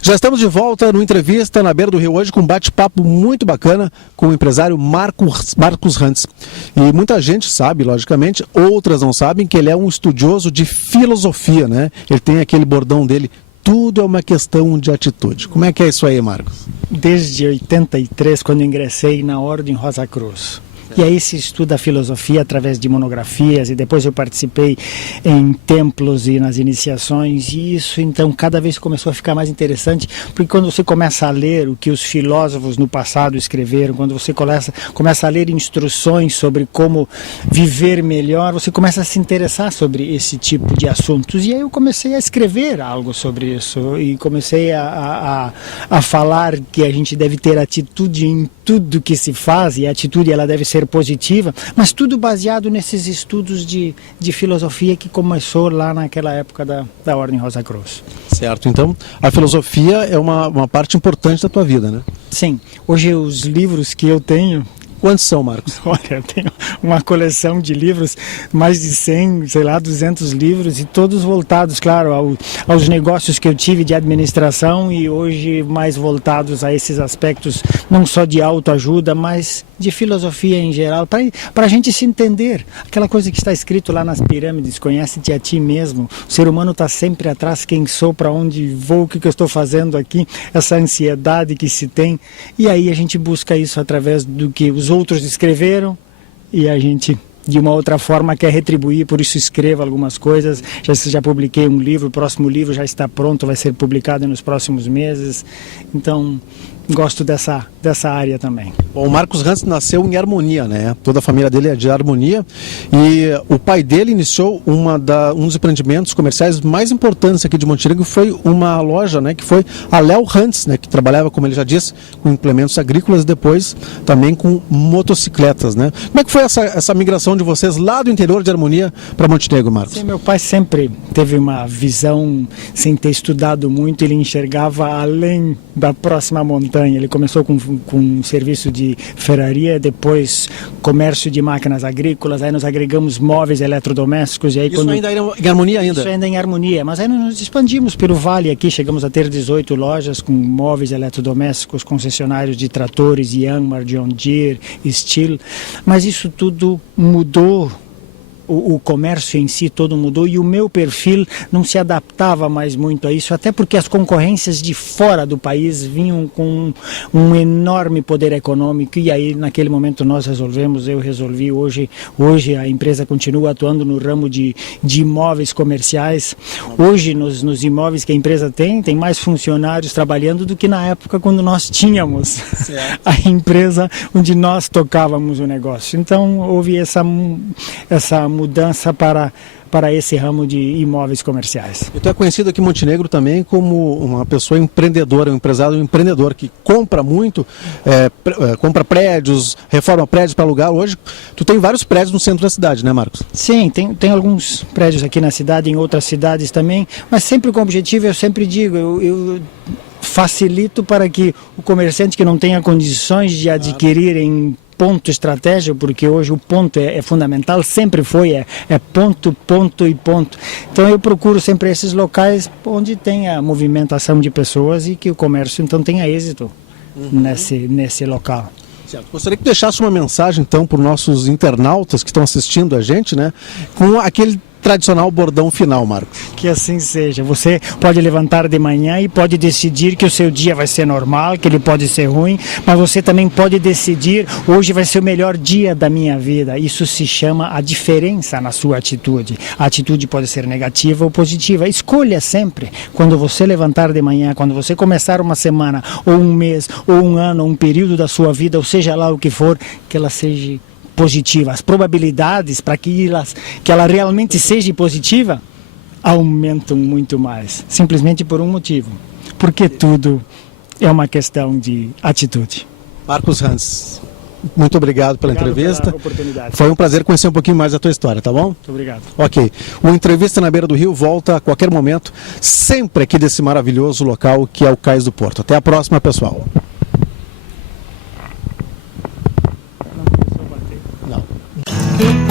Já estamos de volta no Entrevista na Beira do Rio hoje com um bate-papo muito bacana com o empresário Marcos Rantz. E muita gente sabe, logicamente, outras não sabem, que ele é um estudioso de filosofia, né? Ele tem aquele bordão dele, tudo é uma questão de atitude. Como é que é isso aí, Marcos? Desde 83, quando ingressei na Ordem Rosa Cruz. E aí se estuda a filosofia através de monografias, e depois eu participei em templos e nas iniciações, e isso então cada vez começou a ficar mais interessante, porque quando você começa a ler o que os filósofos no passado escreveram, quando você começa a ler instruções sobre como viver melhor, você começa a se interessar sobre esse tipo de assuntos. E aí eu comecei a escrever algo sobre isso, e comecei a falar que a gente deve ter atitude em tudo que se faz, e a atitude ela deve ser positiva, mas tudo baseado nesses estudos de filosofia que começou lá naquela época da Ordem Rosa Cruz. Certo, então a filosofia é uma parte importante da tua vida, né? Sim, hoje os livros que eu tenho... Quantos são, Marcos? Olha, eu tenho uma coleção de livros, mais de 100, 200 livros, e todos voltados, claro, aos negócios que eu tive de administração, e hoje mais voltados a esses aspectos, não só de autoajuda, mas de filosofia em geral, para a gente se entender. Aquela coisa que está escrito lá nas pirâmides, conhece-te a ti mesmo. O ser humano está sempre atrás, quem sou, para onde vou, o que eu estou fazendo aqui, essa ansiedade que se tem, e aí a gente busca isso através do que os outros escreveram, e a gente de uma outra forma quer retribuir, por isso escrevo algumas coisas. Já publiquei um livro, o próximo livro já está pronto, vai ser publicado nos próximos meses, então gosto dessa área também. Bom, o Marcos Rantz nasceu em Harmonia, né? Toda a família dele é de Harmonia, e o pai dele iniciou um dos empreendimentos comerciais mais importantes aqui de Montenegro, foi uma loja, né, que foi a Léo Rantz, né, que trabalhava, como ele já disse, com implementos agrícolas, depois também com motocicletas, né? Como é que foi essa migração de vocês lá do interior de Harmonia para Montenegro, Marcos? Sim, meu pai sempre teve uma visão, sem ter estudado muito, ele enxergava além da próxima montanha. Ele começou com um serviço de ferraria, depois comércio de máquinas agrícolas, aí nós agregamos móveis eletrodomésticos. E aí isso ainda em Harmonia ainda? Isso ainda em Harmonia, mas aí nós nos expandimos pelo vale aqui, chegamos a ter 18 lojas com móveis eletrodomésticos, concessionários de tratores, Yanmar, John Deere, Stihl, mas isso tudo mudou. O comércio em si todo mudou, e o meu perfil não se adaptava mais muito a isso, até porque as concorrências de fora do país vinham com um enorme poder econômico, e aí naquele momento eu resolvi, hoje a empresa continua atuando no ramo de imóveis comerciais. Hoje nos imóveis que a empresa tem mais funcionários trabalhando do que na época quando nós tínhamos a empresa onde nós tocávamos o negócio. Então houve essa mudança para esse ramo de imóveis comerciais. E tu é conhecido aqui em Montenegro também como uma pessoa empreendedora, um empresário empreendedor que compra muito, compra prédios, reforma prédios para alugar. Hoje tu tem vários prédios no centro da cidade, né, Marcos? Sim, tem alguns prédios aqui na cidade, em outras cidades também, mas sempre com o objetivo, eu sempre digo, eu facilito para que o comerciante que não tenha condições de adquirir em ponto estratégico, porque hoje o ponto é fundamental, sempre foi, é ponto e ponto. Então eu procuro sempre esses locais onde tem a movimentação de pessoas e que o comércio então tenha êxito nesse local. Certo. Gostaria que deixasse uma mensagem então para os nossos internautas que estão assistindo a gente, né, com aquele tradicional bordão final, Marcos. Que assim seja. Você pode levantar de manhã e pode decidir que o seu dia vai ser normal, que ele pode ser ruim, mas você também pode decidir, hoje vai ser o melhor dia da minha vida. Isso se chama a diferença na sua atitude. A atitude pode ser negativa ou positiva. Escolha sempre, quando você levantar de manhã, quando você começar uma semana, ou um mês, ou um ano, ou um período da sua vida, ou seja lá o que for, que ela seja positiva. As probabilidades para que ela realmente seja positiva aumentam muito mais, simplesmente por um motivo, porque tudo é uma questão de atitude. Marcos Rantz, muito obrigado pela entrevista. Pela oportunidade. Foi um prazer conhecer um pouquinho mais da tua história, tá bom? Muito obrigado. Ok. O Entrevista na Beira do Rio volta a qualquer momento, sempre aqui desse maravilhoso local que é o Cais do Porto. Até a próxima, pessoal. Música